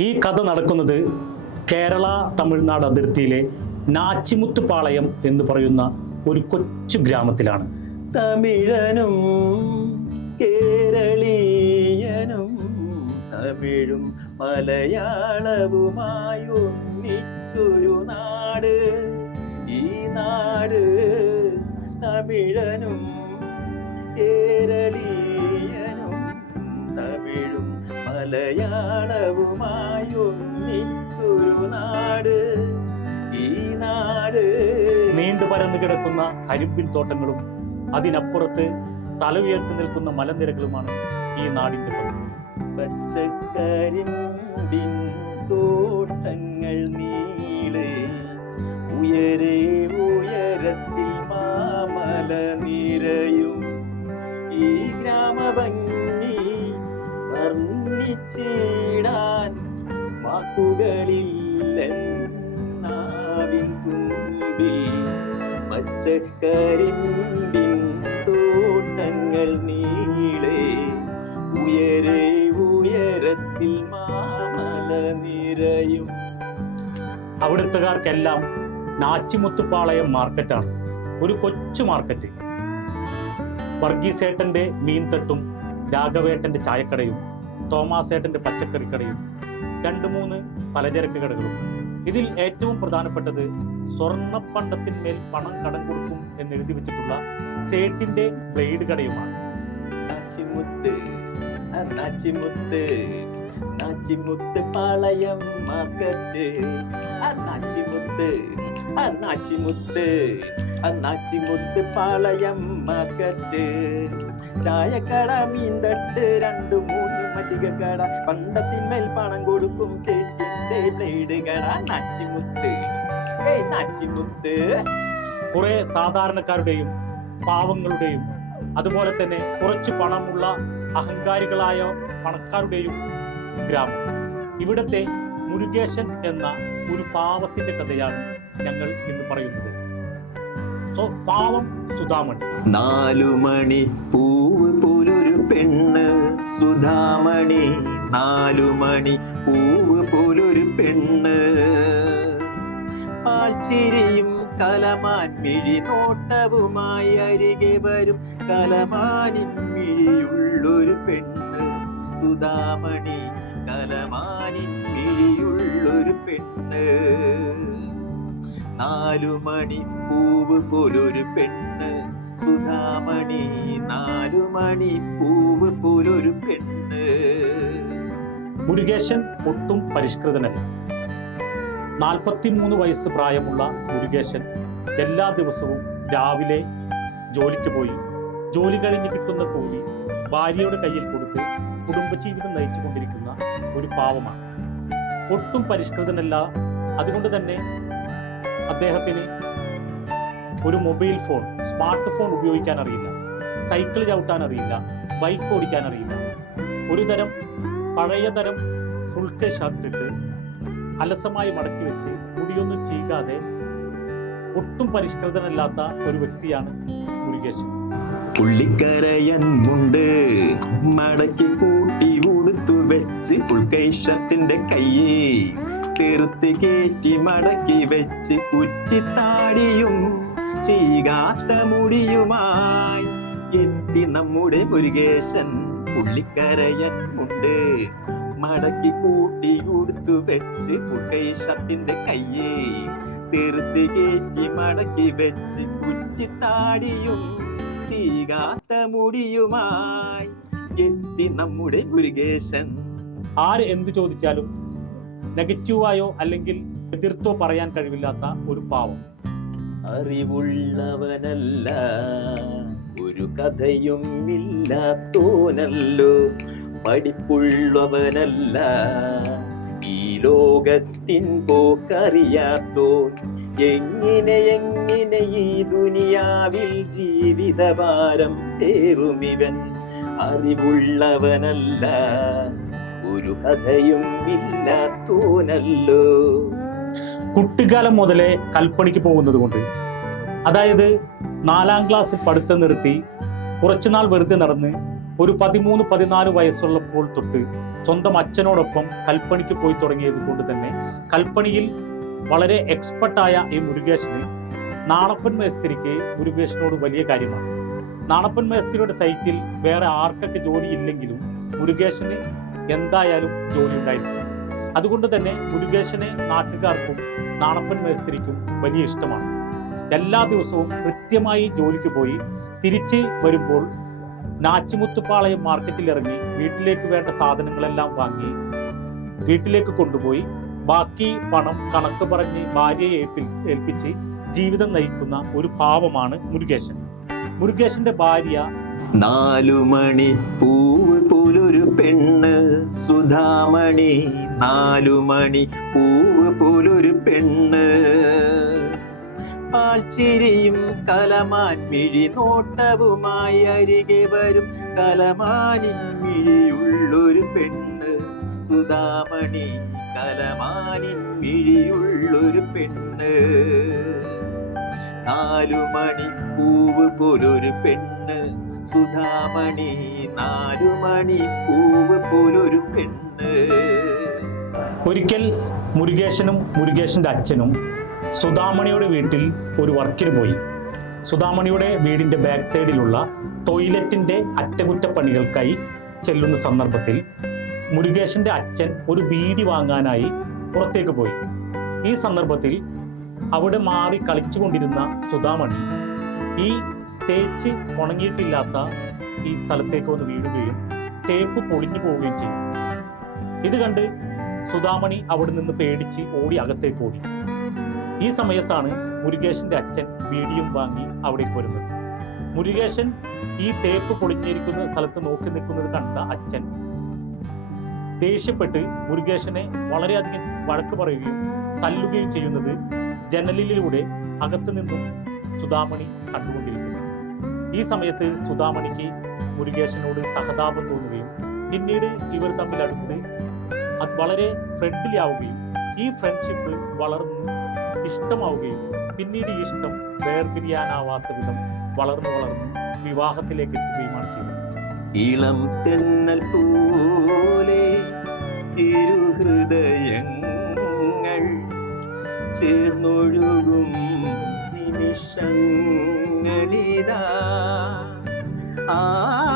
ഈ കഥ നടക്കുന്നത് കേരള തമിഴ്നാട് അതിർത്തിയിലെ നാച്ചിമുത്തുപാളയം എന്ന് പറയുന്ന ഒരു കൊച്ചു ഗ്രാമത്തിലാണ്. തമിഴനും കേരളീയനും തമിഴും മലയാളവുമായി നാട്. ഈ നാട് തമിഴനും കേരളീയനും മലയാളവുമായി നാട് ഈ നാട് നീണ്ടു പരന്നു കിടക്കുന്ന കരിമ്പിൻ തോട്ടങ്ങളും അതിനപ്പുറത്ത് തല ഉയർത്തി നിൽക്കുന്ന മലനിരകളുമാണ് ഈ നാടിന്റെ ഭംഗി പച്ചക്കരിമ്പിൻ തോട്ടങ്ങൾ നീളെ ഉയരെ ഉയരത്തിൽ മാമല നിരയും ഈ ഗ്രാമഭംഗി വർണിച്ചിടാൻ വാക്കുകളില്ലെന്നാവിൻ തുമ്പിൽ പച്ചക്കരിമ്പിൻ തോട്ടങ്ങൾ നീളെ. ഉയരെ ഉയരത്തിൽ മാമല നിറയും. അവിടുത്തുകാർക്കെല്ലാം നാച്ചിമുത്തുപാളയം മാർക്കറ്റാണ്. ഒരു കൊച്ചു മാർക്കറ്റ്. വർഗീസേട്ടന്റെ മീൻതട്ടും രാഘവേട്ടന്റെ ചായക്കടയും തോമാസേട്ടന്റെ പച്ചക്കറിക്കടയും രണ്ട് മൂന്ന് പലചരക്ക് കടകളും ഇതിൽ ഏറ്റവും പ്രധാനപ്പെട്ടത് സ്വർണപ്പണ്ടത്തിന്മേൽ പണം കടം കൊടുക്കും എന്ന് എഴുതി വെച്ചിട്ടുള്ള സേട്ടിന്റെ ബ്ലേഡ് കടയുമാണ്. നാച്ചിമുത്ത് പാളയം മാർക്കറ്റ്. പാളയം മാർക്കറ്റ്. ചായക്കട മീൻതട്ട് രണ്ടു മൂന്ന് മല്ലിക കട. പണ്ടത്തിന്മേൽ പണം കൊടുക്കും സെറ്റിന്റെ ബ്ലേഡ് കട. നാച്ചിമുത്ത്. ഏയ് നാച്ചിമുത്ത്. കുറെ സാധാരണക്കാരുടെയും പാവങ്ങളുടെയും അതുപോലെ തന്നെ കുറച്ച് പണമുള്ള അഹങ്കാരികളായ പണക്കാരുടെയും ഗ്രാമം. ഇവിടത്തെ മുരുകേശൻ എന്ന ഒരു പാവത്തിന്റെ കഥയാണ് ഞങ്ങൾ ഇന്ന് പറയുന്നത്. സോ പാവം സുധാമണി. നാലു മണി പൂവ് പോലൊരു പെണ്ണ് സുധാമണി. നാലു മണി പൂവ് പോലൊരു പെണ്ണ്. പാൽച്ചിരിയും കലമാൻ മിഴി നോട്ടവുമായി അരികെ വരും കലമാനിൻ മിഴിയുള്ളൊരു പെണ്ണ് സുധാമണി. കലമാനിൻ മിഴിയുള്ളൊരു പെണ്ണ്. നാലു മണി പൂവ് പോലൊരു പെണ്ണ്. സുധാമണി നാലു മണി പൂവ് പോലൊരു പെണ്ണ്. മുരുകേശൻ ഒട്ടും പരിഷ്കൃതനല്ല. നാൽപ്പത്തിമൂന്ന് വയസ്സ് പ്രായമുള്ള മുരുകേശൻ എല്ലാ ദിവസവും രാവിലെ ജോലിക്ക് പോയി. ജോലി കഴിഞ്ഞ് കിട്ടുന്ന കൂലി ഭാര്യയുടെ കയ്യിൽ കൊടുത്ത് കുടുംബജീവിതം നയിച്ചു കൊണ്ടിരിക്കുന്ന ഒരു പാവമാണ്. ഒട്ടും പരിഷ്കൃതനല്ല. അതുകൊണ്ട് തന്നെ അദ്ദേഹത്തിന് ഒരു മൊബൈൽ ഫോൺ സ്മാർട്ട് ഫോൺ ഉപയോഗിക്കാൻ അറിയില്ല. സൈക്കിൾ ചവിട്ടാൻ അറിയില്ല. ബൈക്ക് ഓടിക്കാൻ അറിയില്ല. ഒരു തരം പഴയ തരം ഫുൾ കെ ഷർട്ട് ഇട്ട് അലസമായി മടക്കി വെച്ച് മുടിയൊന്നും ചെയ്യാതെ ഒട്ടും പരിഷ്കൃതനല്ലാത്ത ഒരു വ്യക്തിയാണ് മുരുകേശൻ പുള്ളിക്കരയൻ മുണ്ട് മടക്കി കൂട്ടി ഉടുത്തു വെച്ച് പുൾക്കൈ ഷർട്ടിന്റെ കയ്യേ. തെറുത്ത് കേറ്റി മടക്കി വെച്ച് കുറ്റിത്താടിയും ചീകാത്ത മുടിയുമായി എത്തി നമ്മുടെ മുരുകേശൻ പുള്ളിക്കരയൻമുണ്ട്. മടക്കി കൂട്ടി ഉടുത്തു വെച്ച് പുൾക്കൈ ഷർട്ടിന്റെ കയ്യെ. തെറുത്ത് കേറ്റി മടക്കി വെച്ച് കുറ്റിത്താടിയും ചീകാത്ത മുടിയുമായി എത്തി നമ്മുടെ മുരുകേശൻ. ആര് എന്ത് ചോദിച്ചാലും നെഗറ്റീവായോ അല്ലെങ്കിൽ എതിർത്തോ പറയാൻ കഴിവില്ലാത്ത ഒരു പാവം. അറിവുള്ളവനല്ല ഒരു കഥയും ഇല്ലാത്തോനല്ലോ പഠിപ്പുള്ളവനല്ല ഈ ലോകത്തിൻ പോക്കറിയാത്തോ എങ്ങനെ എങ്ങനെ ഈ ദുനിയാവിൽ ജീവിതഭാരം പേറുമിവൻ? അറിവുള്ളവനല്ല ഒരു കഥയും ഇല്ലാത്തോനല്ലോ കുട്ടിക്കാലം മുതലേ കൽപ്പണിക്ക് പോകുന്നത് കൊണ്ട് അതായത് നാലാം ക്ലാസ്സിൽ പഠിത്തം നിർത്തി കുറച്ചുനാൾ വെറുതെ നടന്ന് ഒരു പതിമൂന്ന് പതിനാല് വയസ്സുള്ളപ്പോൾ തൊട്ട് സ്വന്തം അച്ഛനോടൊപ്പം കൽപ്പണിക്ക് പോയി തുടങ്ങിയത് കൊണ്ട് തന്നെ കൽപ്പണിയിൽ വളരെ എക്സ്പെർട്ടായ ഈ മുരുകേശന് നാണപ്പൻ മേസ്തിരിക്ക് മുരുകേശനോട് വലിയ കാര്യമാണ്. നാണപ്പൻ മേസ്തിരിയുടെ സൈറ്റിൽ വേറെ ആർക്കൊക്കെ ജോലി ഇല്ലെങ്കിലും മുരുകേശന് എന്തായാലും ജോലി ഉണ്ടായിരിക്കും. അതുകൊണ്ട് തന്നെ മുരുകേശനെ നാട്ടുകാർക്കും നാണപ്പൻ മേസ്തിരിക്കും വലിയ ഇഷ്ടമാണ്. എല്ലാ ദിവസവും കൃത്യമായി ജോലിക്ക് പോയി തിരിച്ച് വരുമ്പോൾ നാച്ചിമുത്തുപാളയം മാർക്കറ്റിൽ ഇറങ്ങി വീട്ടിലേക്ക് വേണ്ട സാധനങ്ങളെല്ലാം വാങ്ങി വീട്ടിലേക്ക് കൊണ്ടുപോയി ബാക്കി പണം കണക്ക് പറഞ്ഞ് ഭാര്യയെ ഏൽപ്പി ഏൽപ്പിച്ച് ജീവിതം നയിക്കുന്ന ഒരു പാവമാണ് മുരുകേശൻ. മുരുകേശന്റെ ഭാര്യ നാലുമണി പൂവ് പോലൊരു പെണ്ണ്. സുധാമണി നാലുമണി പൂവ് പോലൊരു പെണ്ണ്. കലമാൻ മിഴി നോട്ടവുമായി അരികെ വരും കലമാനിൻ മിഴിയുള്ളൊരു പെണ്ണ്. സുധാമണി കലമാനിൻ മിഴിയുള്ളൊരു പെണ്ണ്. നാലുമണി പൂവ് പോലൊരു പെണ്ണ്. സുധാമണി നാലുമണി പൂവ് പോലൊരു പെണ്ണ്. ഒരിക്കൽ മുരുകേശനും മുരുകേശന്റെ അച്ഛനും സുധാമണിയുടെ വീട്ടിൽ ഒരു വർക്കിന് പോയി. സുധാമണിയുടെ വീടിന്റെ ബാക്ക് സൈഡിലുള്ള ടോയ്ലറ്റിന്റെ അറ്റകുറ്റപ്പണികൾക്കായി ചെല്ലുന്ന സന്ദർഭത്തിൽ മുരുകേശന്റെ അച്ഛൻ ഒരു ബീഡി വാങ്ങാനായി പുറത്തേക്ക് പോയി. ഈ സന്ദർഭത്തിൽ അവിടെ മാറി കളിച്ചുകൊണ്ടിരുന്ന സുധാമണി ഈ തേച്ച് ഉണങ്ങിയിട്ടില്ലാത്ത ഈ സ്ഥലത്തേക്ക് വന്ന് വീഴുകയും തേപ്പ് പൊളിഞ്ഞു പോവുകയും ചെയ്തു. ഇത് കണ്ട് സുധാമണി അവിടെ നിന്ന് പേടിച്ച് ഓടി അകത്തേക്ക് ഓടി. ഈ സമയത്താണ് മുരുകേശന്റെ അച്ഛൻ വീടിയും വാങ്ങി അവിടേക്ക് വരുന്നത്. മുരുകേശൻ ഈ തേപ്പ് പൊളിഞ്ഞിരിക്കുന്ന സ്ഥലത്ത് നോക്കി നിൽക്കുന്നത് കണ്ട അച്ഛൻ ദേഷ്യപ്പെട്ട് മുരുകേശനെ വളരെയധികം വഴക്ക് പറയുകയും തല്ലുകയും ചെയ്യുന്നത് ജനലിലൂടെ അകത്തു നിന്നും സുധാമണി കണ്ടുകൊണ്ടിരിക്കുന്നു. ഈ സമയത്ത് സുധാമണിക്ക് മുരുകേശനോട് സഹതാപം തോന്നുകയും പിന്നീട് ഇവർ തമ്മിൽ അടുത്ത് അത് വളരെ ഫ്രണ്ട്ലി ആവുകയും ഈ ഫ്രണ്ട്ഷിപ്പ് വളർന്ന് ഇഷ്ടമാവുകയും പിന്നീട് ഈ ഇഷ്ടം വേർപിരിയാനാവാത്ത വിധം വളർന്നു വളർന്ന് വിവാഹത്തിലേക്ക് എത്തുകയുമാണ് ചെയ്തത്. ഇളം തെന്നൽ പോലെ തിരുഹൃദയങ്ങൾ ചേർന്നൊഴുകും നിമിഷങ്ങളിതാ. ആരോ